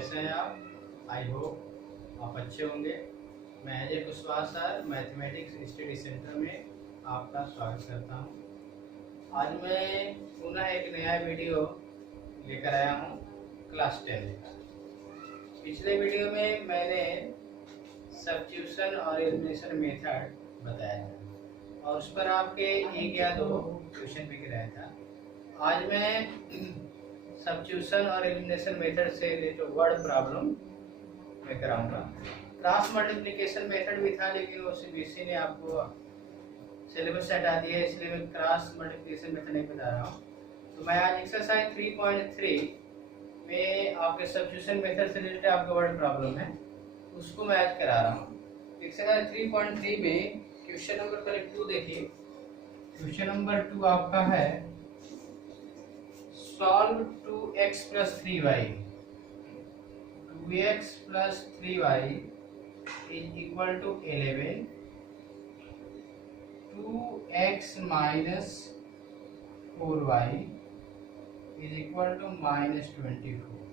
कैसे हैं आप? आई होप आप अच्छे होंगे। मैं Ajay Kushwaha sir mathematics study centre में आपका स्वागत करता हूं। आज मैं पुनः एक नया वीडियो लेकर आया हूं क्लास 10 का। पिछले वीडियो में मैंने सब्स्टिट्यूशन और एलिमिनेशन मेथड बताया था और उस पर आपके एक या दो क्वेश्चन भी कराया था। आज मैं सब्स्टिट्यूशन और एलिमिनेशन मेथड से रिलेटेड वर्ड प्रॉब्लम मैं कराऊंगा। क्रॉस मल्टीप्लिकेशन मेथड भी था, लेकिन वो सीबीएसई ने आपको सिलेबस से हटा दिया है, इसलिए मैं क्रॉस मल्टीप्लिकेशन मेथड नहीं बता रहा हूँ। तो मैं आज एक्सरसाइज 3.3 में आपके सब्स्टिट्यूशन मेथड से रिलेटेड आपका वर्ड प्रॉब्लम है, उसको मैं आज करा रहा हूँ। एक्सरसाइज 3.3 में क्वेश्चन नंबर पहले 2 देखिए। क्वेश्चन नंबर 2 आपका है solve 2x plus 3y. 2x plus 3y is equal to 11. 2x minus 4y is equal to minus 24.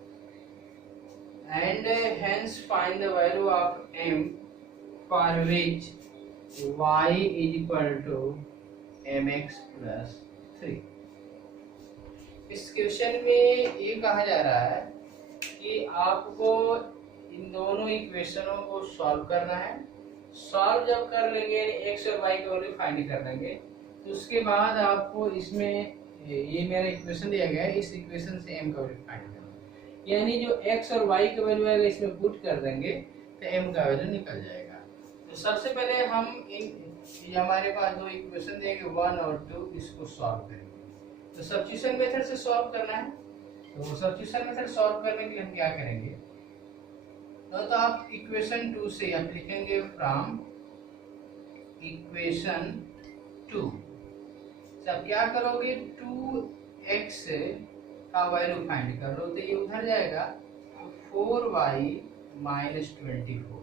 And hence find the value of m for which y is equal to mx plus 3. इस question में ये कहा जा रहा है कि आपको इन दोनों इक्वेशनों को सॉल्व करना है। सॉल्व जब कर लेंगे एक्स और वाई का वैल्यू फाइंड कर लेंगे, तो उसके बाद आपको इसमें ये मेरा इक्वेशन दिया गया है, इस इक्वेशन से एम का वैल्यू फाइंड करना है। यानी जो एक्स और वाई का वैल्यू है इसमें पुट कर देंगे तो एम का वैल्यू निकल जाएगा। तो सबसे पहले हम हमारे पास दो इक्वेशन देंगे 1 और 2, इसको सॉल्व करेंगे। तो सब्स्टिट्यूशन मेथड से सॉल्व करना है। तो सब्स्टिट्यूशन मेथड सॉल्व करने के लिए हम क्या करेंगे, तो आप इक्वेशन 2 से आप लिखेंगे फ्रॉम इक्वेशन 2 से आप क्या करोगे, 2x का वैल्यू फाइंड कर लो, तो ये उधर जाएगा तो 4y माइनस 24,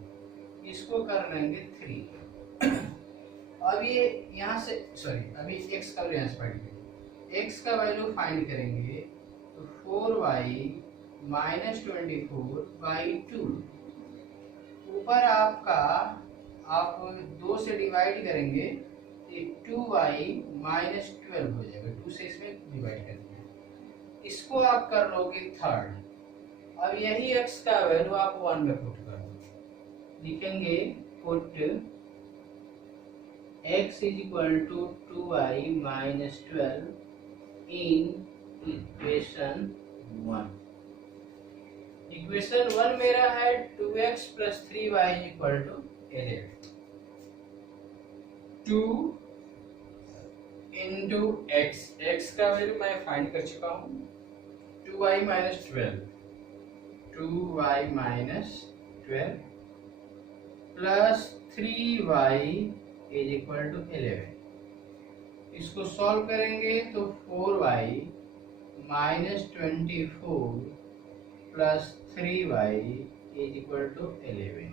इसको कर लेंगे 3। अब ये यहाँ से अभी x का वैल्यू यहाँ से फाइंड x का वैल्यू फाइंड करेंगे तो 4y माइनस 24 बाई 2। ऊपर आपका आप 2 से डिवाइड करेंगे तो 2y माइनस 12 हो जाएगा। 2 से इसमें डिवाइड कर दिया, इसको आप कर लोगे 3rd। अब यही x का वैल्यू आप 1 में पुट कर दो, लिखेंगे put x is equal to 2y minus 12 in equation 1। Equation 1 मेरा है 2x plus 3y equal to 11। 2 into x, x का वैल्यू मैं फाइंड कर चुका हूँ 2y minus 12, 2y minus 12 plus 3y is equal to 11। इसको सॉल्व करेंगे तो 4y minus 24 plus 3y is equal to 11।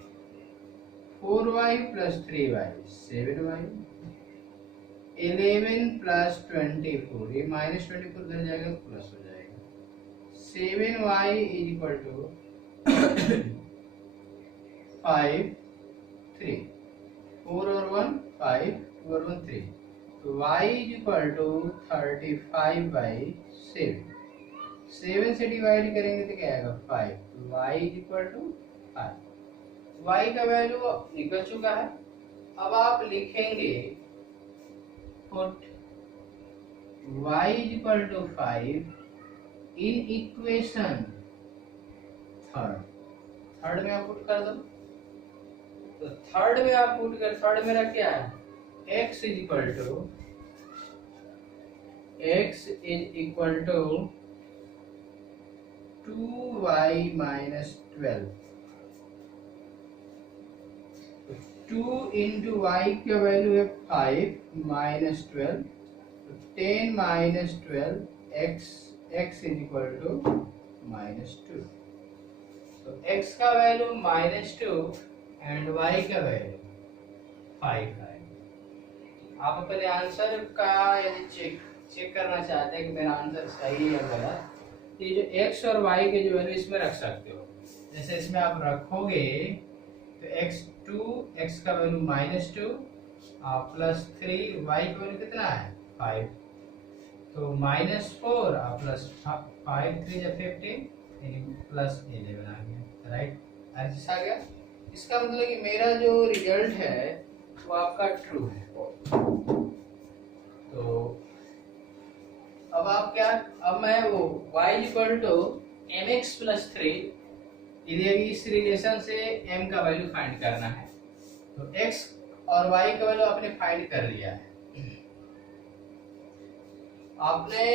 4y plus 3y 7y, 11 plus 24, ये minus 24 उधर जाएगा तो प्लस हो जाएगा, 7y इज इक्वल टू 5 3, 4 और 1 5, 2 और 1 3, तो y is equal to 35 by 7। 7 से डिवाइड करेंगे तो क्या आएगा 5, तो y is equal to 5। y का वैल्यू निकल चुका है। अब आप लिखेंगे put y is equal to 5 in equation 3rd में आप पुट कर दो। तो 3rd में आप पुट कर, 3rd मेरा क्या है, x is equal to 2y minus 12। 2 into y का वैल्यू है 5 minus 12, 10 minus 12 x is equal to minus 2। तो x का वैल्यू minus 2 एंड y का वैल्यू 5 है। आप पहले आंसर का यदि चेक करना चाहते हैं कि मेरा आंसर सही है या गलत, ये जो x और y के जो वैल्यू इसमें रख सकते हो। जैसे इसमें आप रखोगे तो x का वैल्यू -2 प्लस 3, y का वैल्यू कितना है 5, तो -4 प्लस 5 3 या 15 प्लस 11 आ गया, राइट। ऐसा आ गया। इसका मतलब कि मेरा जो रिजल्ट है वो आपका ट्रू है। तो अब आप क्या, अब मैं वो y equal to mx plus 3, इस रिलेशन से m का वैल्यू फाइंड करना है। तो x और y का वैल्यू आपने फाइंड कर लिया है। आपने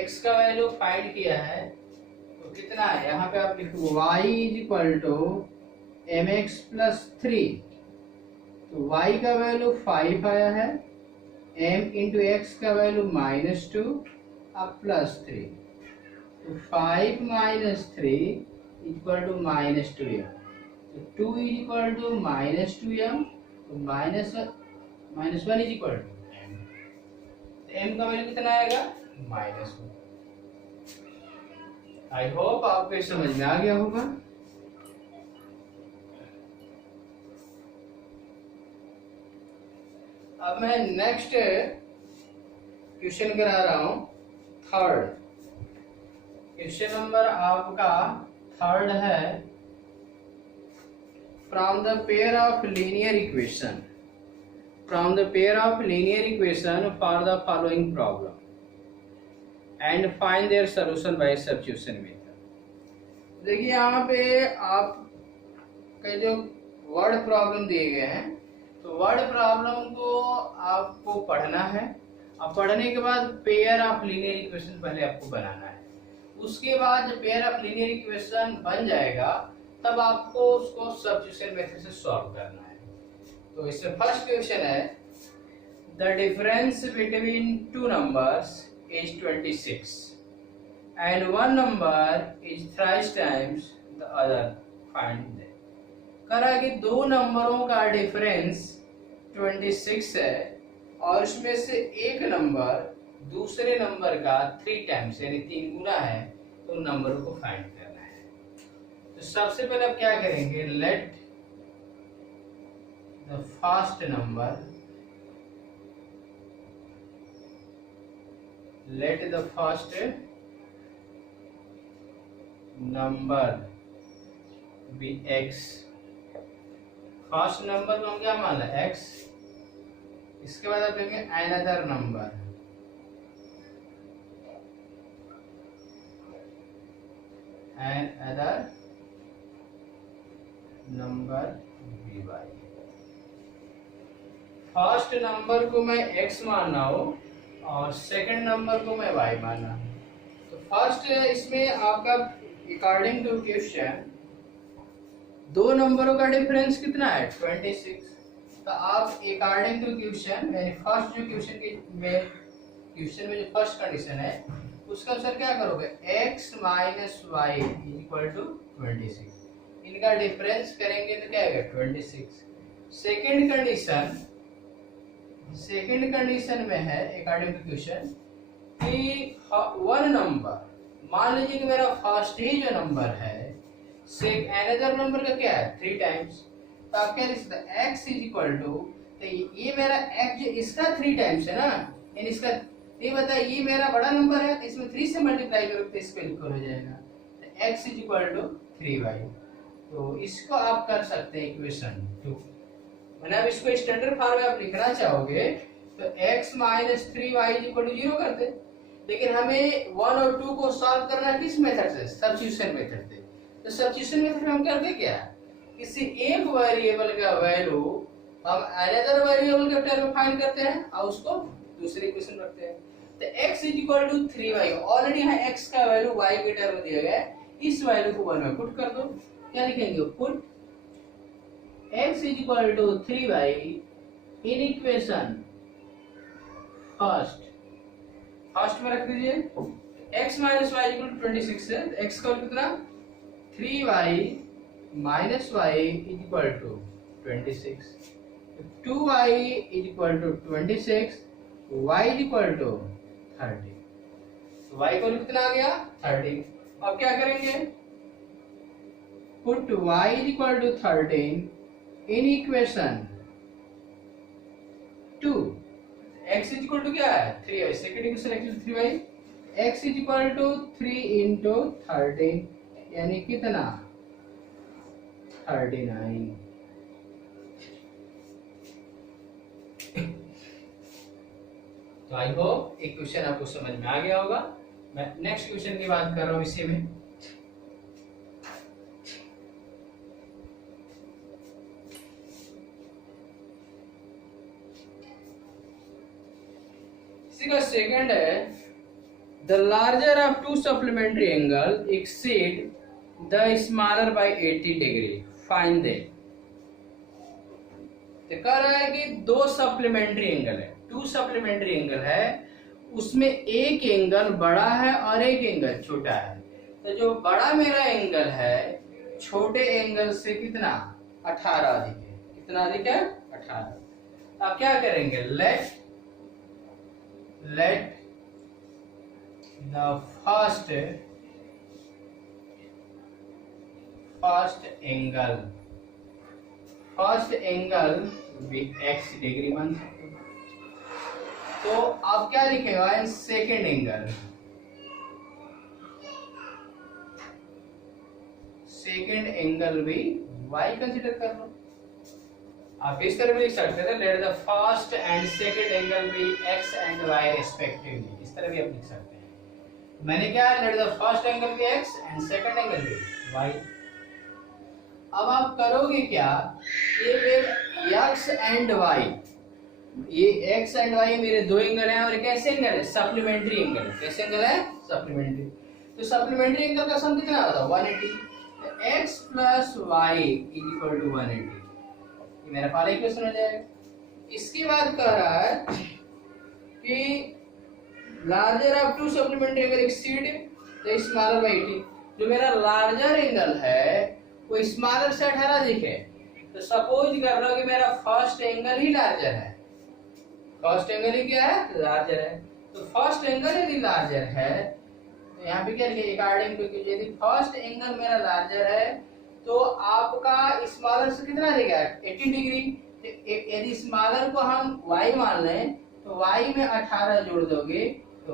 x का वैल्यू फाइंड किया है तो कितना है, यहाँ पे आप लिखो y equal to mx plus 3, तो y का वैल्यू 5 आया है, m इंटू एक्स का वैल्यू -2 अब प्लस 3, तो 5 माइनस 3 इक्वल टू -2m, तो 2 इक्वल टू -2m, तो -1 इज इक्वल टू m, तो m का वैल्यू कितना आएगा -1। आई होप आपको समझ में आ गया होगा। अब मैं नेक्स्ट क्वेश्चन करा रहा हूं, थर्ड क्वेश्चन नंबर आपका थर्ड है, from the pair of linear equation for the following problem and find their solution bye substitution method. देखिए यहाँ पे आपके जो वर्ड प्रॉब्लम दिए गए हैं, तो वर्ड प्रॉब्लम को आपको पढ़ना है। अब पढ़ने के बाद पेयर ऑफ लीनियर इक्वेशन पहले आपको बनाना है। उसके बाद जब पेयर ऑफ लीनियर इक्वेशन बन जाएगा तब आपको उसको सब्स्टिट्यूशन मेथड से सॉल्व करना है। तो इसमें फर्स्ट क्वेश्चन है, the difference between two numbers is 26 and one number is thrice times the other, find that. करा कि दो नंबरों का डिफरेंस 26 है और उसमें से एक नंबर दूसरे नंबर का 3 टाइम्स यानी 3 गुना है, तो उन नंबरों को फाइंड करना है। तो सबसे पहले आप क्या करेंगे, let the first number be x। First number को हम क्या मान लें x, इसके बाद आप कहेंगे another number by। First number को मैं x मानना हो और सेकंड नंबर को मैं y मानना। तो फर्स्ट इसमें आपका अकॉर्डिंग टू क्वेश्चन दो नंबरों का डिफरेंस कितना है 26। तो आप अकॉर्डिंग टू क्वेश्चन यानी फर्स्ट जो क्वेश्चन में जो फर्स्ट कंडीशन है उसका अनुसार क्या करोगे, x minus y equal to 26, इनका डिफरेंस करेंगे तो क्या आएगा 26। सेकंड कंडीशन में है अकॉर्डिंग टू क्वेश्चन कि वन नंबर, मान लीजिए कि मेरा फर्स्ट ही जो नंबर है से अनदर नंबर का क्या है 3 टाइम्स, तो आप क्या लिख सकते हैं x इज इक्वल टू, तो ये मेरा x जो इसका 3 टाइम्स है ना, यानी इसका ये बताइए ये मेरा बड़ा नंबर है तो इसमें 3 से मल्टीप्लाई करो तो इसको इक्वल हो जाएगा, तो x is equal to 3y। तो इसको आप कर सकते हैं इक्वेशन 2। मतलब इसको स्टैंडर्ड फॉर्म में आप लिखना चाहोगे तो x minus 3y is equal to 0 करते, लेकिन हमें 1 और 2 को सॉल्व करना है किस मेथड से, सब्स्टिट्यूशन मेथड से। तो सब्स्टिट्यूशन मेथड में हम करते क्या, किसी एक वेरिएबल का वैल्यू हम अनदर वेरिएबल के टर्म में फाइंड करते हैं और उसको दूसरे इक्वेशन रखते हैं। तो x is equal to 3y, already यहाँ x का वैल्यू y के टर्म में दिया गया है, इस वैल्यू को 1 में पुट कर दो। क्या लिखेंगे, put x is equal to 3y in equation first में रख दीजिए। x minus y equal to 26 है, तो x का वैल्यू कितना 3y minus y is equal to 26, 2y is equal to 26, y is equal to 30। तो y का value कितना आ गया 30। अब क्या करेंगे, put y is equal to 13 in equation 2. x is equal to क्या है 3 है, second equation x is 3y, x is equal to 3 into 13 यानी कितना 39. तो आई होप एक क्वेश्चन आपको समझ में आ गया होगा. मैं नेक्स्ट क्वेश्चन की बात कर रहा हूं इसी में. इसी का सेकंड है the larger of to supplementary angle exceed the smaller by 80 degree find that. तो कह रहा है कि दो सप्लीमेंट्री एंगल है, टू सप्लीमेंट्री एंगल है, उसमें एक एंगल बड़ा है और एक एंगल छोटा है. तो जो बड़ा मेरा एंगल है छोटे एंगल से कितना 18 अधिक है. कितना अधिक है 18. अब क्या करेंगे लेट द फर्स्ट एंगल भी x डिग्री बन सकते. तो आप क्या लिखेगा इन सेकेंड एंगल भी y कंसीडर कर लो. आप इस तरह भी लिख सकते थे late the first and second angle भी x एंड y रेस्पेक्टिवली. इस तरह भी आप लिख सकते हैं. मैंने क्या लेट द फर्स्ट एंगल भी x एंड सेकेंड एंगल भी y. अब आप करोगे क्या ये x एंड y, ये x एंड y मेरे दो एंगल हैं और ये कैसे एंगल है सप्लीमेंट्री एंगल. कैसे एंगल है सप्लीमेंट्री. तो सप्लीमेंट्री एंगल का सम कितना होता है 180. तो x plus y is equal to 180. ये मेरा पहला इक्वेशन हो जाएगा. इसके बाद कह रहा है कि larger of to supplementary angle exceed the smaller by 80. जो मेरा लार्जर एंगल है वो स्मॉलर से 18 अधिक है. तो सपोज कर लो कि मेरा फर्स्ट एंगल ही लार्जर है. फर्स्ट एंगल ही क्या है लार्जर है. तो फर्स्ट एंगल यदि लार्जर है तो यहाँ पे क्या लिखे अकॉर्डिंग टू, यदि फर्स्ट एंगल मेरा लार्जर है तो आपका स्मॉलर से कितना देगा 80 डिग्री. यदि स्मॉलर को हम y मान लें तो y में 18 जोड़ दोगे तो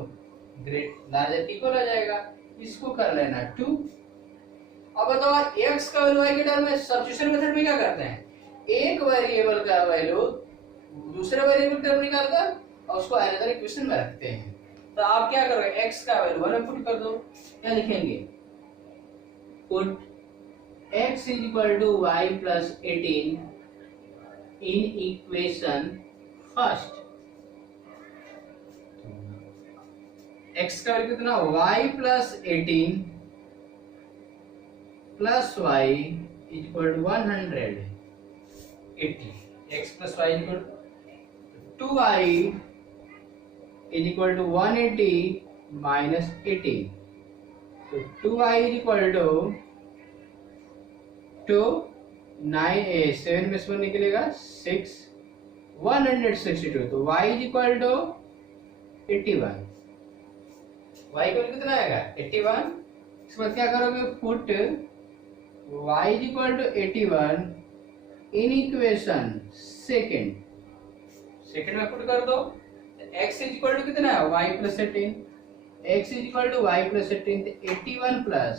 ग्रेट लार्जर इक्वल हो जाएगा. इसको कर लेना 2. अब बताओ x का वैल्यू y के टर्म में सब्स्टिट्यूशन मेथड में क्या करते हैं, एक वेरिएबल का वैल्यू दूसरे वेरिएबल टर्म निकालकर और उसको अनदर इक्वेशन में रखते हैं. तो आप क्या करोगे x का वैल्यू 1 पुट कर दो. क्या लिखेंगे put x is equal to y plus 18 in equation first. x का वैल्यू कितना y plus 18 plus y is equal to 180. x plus y is equal to 2y is equal to 180 minus 18. So 2y is equal to 9 7 में से निकलेगा 6 162. तो y is equal to 81. y का कितना आएगा 81. इसके बाद क्या करोगे put y is equal to 81 in equation second में पुट कर दो. x is equal to कितना है y plus 18. x is equal to y plus 18. तो 81 plus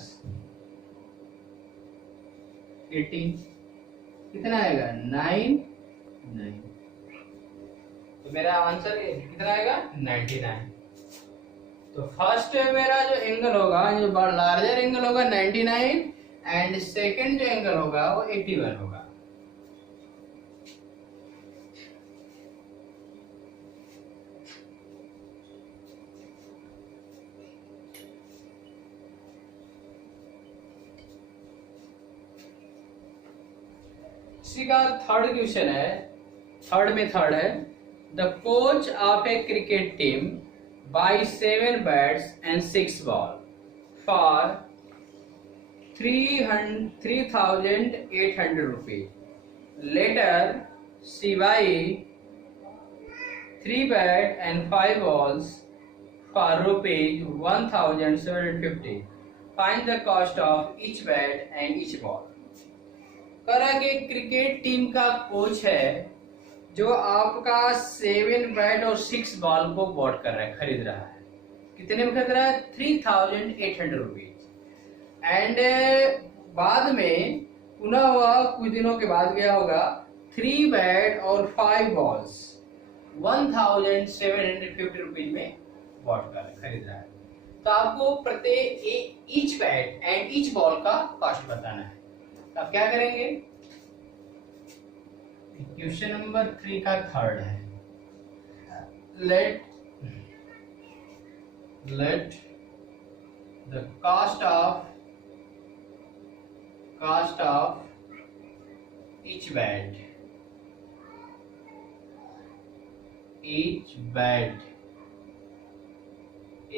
18 कितना आएगा 9. तो मेरा आंसर कितना आएगा 99. तो फर्स्ट मेरा जो एंगल होगा जो लार्जर एंगल होगा 99 एंड सेकंड जो एंगल होगा वो 81 होगा. इसी का थर्ड क्वेश्चन है, थर्ड मेथड है the coach of a cricket team buy 7 bats and 6 ball for 3,800 rupees. Later, she buy 3 bat and 5 balls for rupees 1,750. Find the cost of each bat and each ball. कह रहा है कि cricket team का coach है जो आपका 7 bat और 6 ball को बॉट कर रहा है, खरीद रहा है। कितने में खरीद रहा है? 3800 रुपीज। एंड बाद में पुनः वह कुछ दिनों के बाद गया होगा 3 बैट और 5 बॉल्स 1750 रुपीज में बॉट कर खरीद रहा है। तो आपको प्रत्येक each bat and each ball का कॉस्ट बताना है। तो आप क्या करेंगे? क्वेश्चन नंबर 3 का थर्ड है, let the cost of each bat is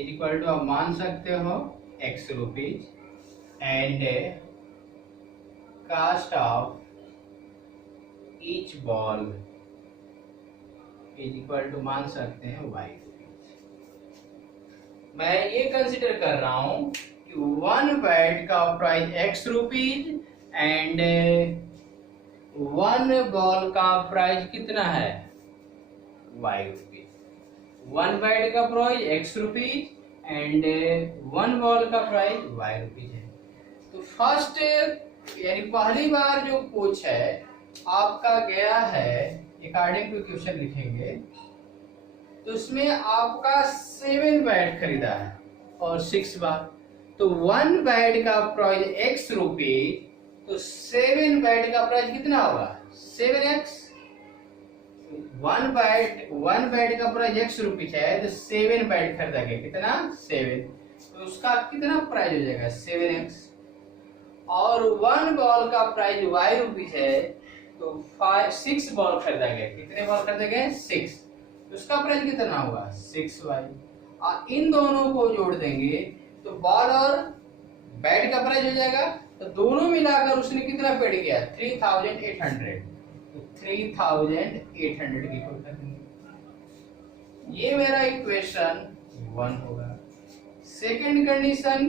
equal to, आप मान सकते हो x rupees, and cost of each ball is equal to, मान सकते हैं y रुपीज। मैं ये कंसिडर कर रहा हूं कि 1 बैट का price x rupees and 1 ball का प्राइस कितना है? y rupees. 1 बैट का price x rupees and 1 ball का प्राइस y रुपीज है। तो फर्स्ट यानी पहली बार जो कोच है आपका गया है, अकॉर्डिंग टू क्वेश्चन लिखेंगे, तो उसमें आपका 7 बैट खरीदा है और 6 बार। तो 1 बैट का प्राइस x रुपीज, तो 7 बैट का प्राइस कितना होगा? 7x। 1 बैट का प्राइस x रुपीज है, तो 7 बैट खरीदा गया, कितना? 7। तो उसका कितना प्राइस हो जाएगा? 7x। और 1 बॉल का प्राइस y रुपीज है, तो 6 बॉल खरीदा गया, कितने बॉल खरीदे गए? 6। तो उसका प्राइस कितना होगा? 6y। और इन दोनों को जोड़ देंगे तो बॉल और बैट का प्राइस हो जाएगा। तो दोनों मिलाकर उसने कितना पेड किया? 3800। तो 3800 की कोड कर देंगे। ये मेरा इक्वेशन 1 होगा। सेकंड कंडीशन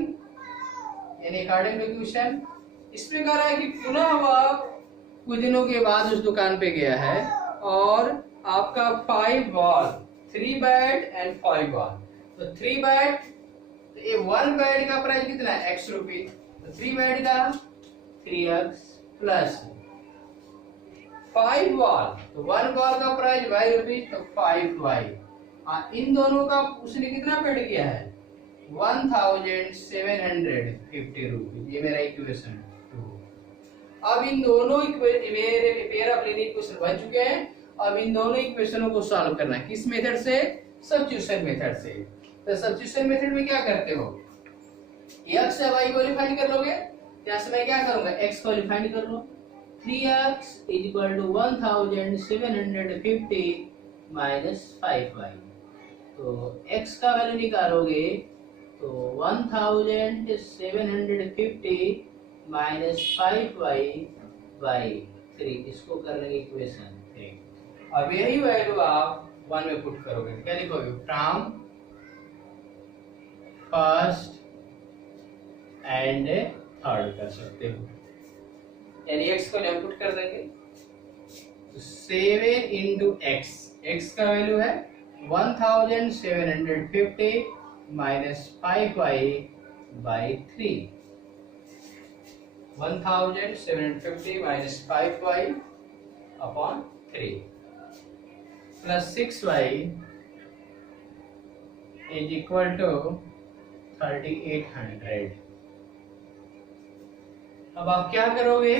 यानी अकॉर्डिंग टू क्वेश्चन, इसमें कह रहा है कि पुनः वह कुछ दिनों के बाद उस दुकान पे गया है और आपका 5 बॉल, 3 बैट एंड 5 बॉल। तो 3 बैट, तो ये 1 बैट का प्राइस कितना है? x rupees. तो 3 बैट का 3x प्लस 5 बॉल, तो 1 बॉल का प्राइस y रुपीज, तो 5y। इन दोनों का उसने कितना पेड किया है? 1750 रुपीज। ये मेरा इक्वेशन 2। अब इन दोनों मेरे पेयर ऑफ लीनियर इक्वेशन बन चुके हैं। अब इन दोनों इक्वेशनों को सॉल्व करना है। किस मेथड से? सब्स्टिट्यूशन मेथड से। तो सब्स्टिट्यूशन मेथड में क्या करते हो? x से y को डिफाइन कर लोगे, यहाँ से मैं क्या करूंगा? x को डिफाइन कर लो। 3x is equal to 1750 minus 5y। तो x का वैल्यू निकालोगे तो 1750 minus 5y by 3, इसको कर लेंगे इक्वेशन 3। अब यही वैल्यू आप 1 में पुट करोगे, क्या लिखोगे? फ्रॉम फर्स्ट एंड थर्ड कर सकते हो, यानी x को हम पुट कर देंगे। तो 7 into x का वैल्यू है 1750 minus 5y by 3। 1750 minus 5y upon 3 plus 6y is equal to 3800। अब आप क्या करोगे?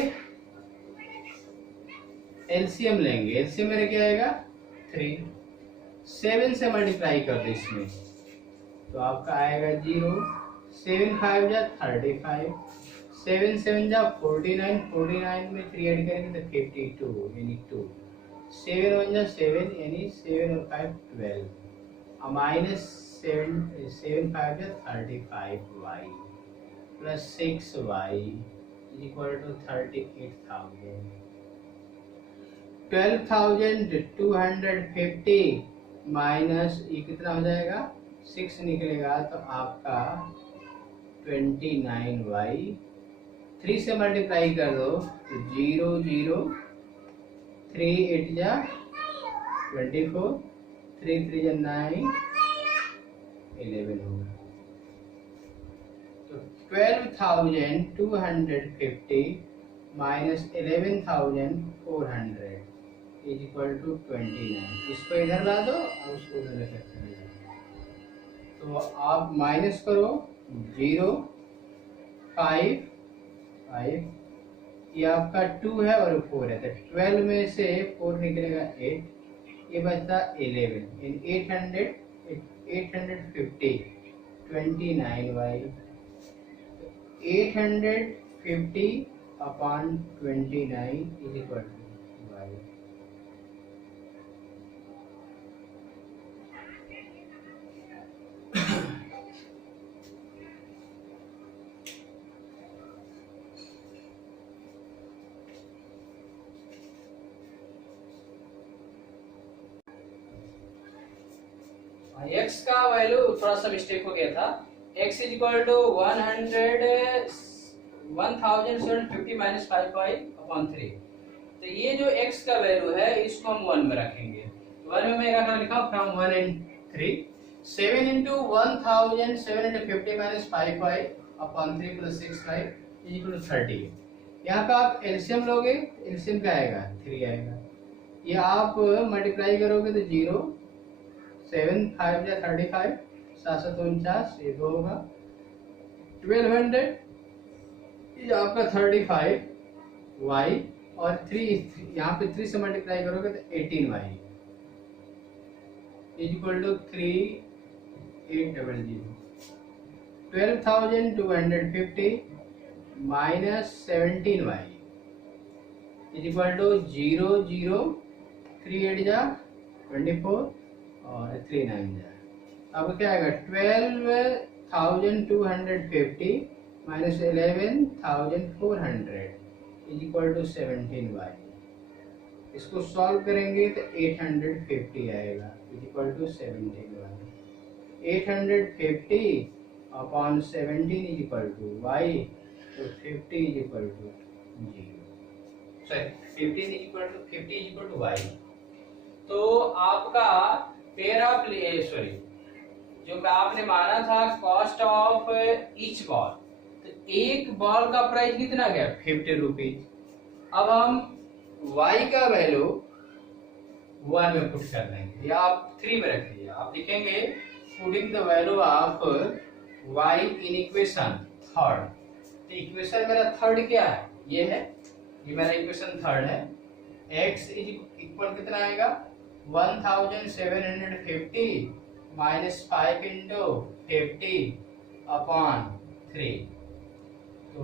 एलसीएम लेंगे। एलसीएम मेरे क्या आएगा? 3। 7 से मल्टीप्लाई कर दो इसमें, तो आपका आएगा 0। 7 5 जा 35, 7 7 जा 49, 49 में 3 ऐड करेंगे तो 52 यानी 2। 7 1 जा 7 यानी 7 और 5 12, और माइनस 7 5 जा 35y plus 6y is equal to 38,000। 12,250 minus ये कितना हो जाएगा? 6 निकलेगा, तो आपका 29y। 3 से मल्टीप्लाई कर दो तो 0 0 3 8 जा 24, 3 3 जा 9 11 होगा। तो 12,250 माइनस 11,400 इज इक्वल टू 29। इसको इधर ला दो और उसको उधर लेकर चले जाओ। तो आप माइनस करो 0 5 5, ये आपका 2 है और 4 है, तो 12 में से 4 निकलेगा 8, ये बचता 11 in 850 29y 850 upon 29 is equal to y। x का वैल्यू थोड़ा सा मिस्टेक हो गया था। x is equal to 1750 minus 5y upon 3। तो ये जो x का वैल्यू है इसको हम 1 में रखेंगे। 1 में मैं क्या लिखा from 1 and 3 7 into 1750 minus 5y upon 3 plus 6y is equal to 30। यहाँ पे आप एलसीएम लोगे, एलसीएम क्या आएगा 3 आएगा। ये आप मल्टीप्लाई करोगे तो 0 7 5 या 35 7 7 49 ये 2 होगा 1200 ये आपका 35 y और 3 यहाँ पे 3 से मल्टीप्लाई करोगे तो 18y is equal to 3800। 12,250 minus 17y is equal to 0 0 3 8 जा 24 और 3 9 जा। अब क्या आएगा 12,250 minus 11,400 is equal to 17y। इसको सॉल्व करेंगे तो 850 आएगा is equal to 17y। 850 upon 17 is equal to y, तो 50 is equal to 0, sorry 15 is equal to y। तो आपका पेयर ऑफ सॉरी जो आपने माना था कॉस्ट ऑफ ईच बॉल, तो एक बॉल का प्राइस कितना गया 50 रुपीज। अब हम y का वैल्यू 1 में पुट कर देंगे या आप 3 में रख दीजिए। आप लिखेंगे putting the value of y in equation third. तो इक्वेशन मेरा थर्ड क्या है, ये है, ये मेरा इक्वेशन थर्ड है। x इज इक्वल कितना आएगा 1750 माइनस 5 इंटू 50 अपॉन 3। तो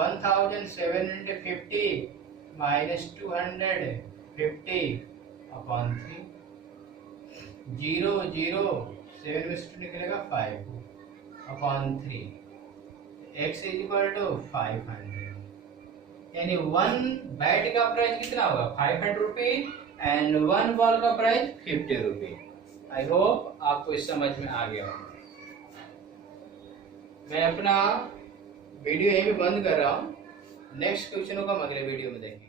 1750 माइनस 250 अपॉन 3 0 0 7 में से 2 निकलेगा 5 upon 3 x is equal to 500। यानी 1 बैट का प्राइस कितना होगा 500 रुपीज एंड 1 बॉल का प्राइस 50 रुपीज। आई होप आपको इस समझ में आ गया होगा। मैं अपना वीडियो यहीं पे बंद कर रहा हूँ। नेक्स्ट क्वेश्चनों को हम अगले वीडियो में देखेंगे।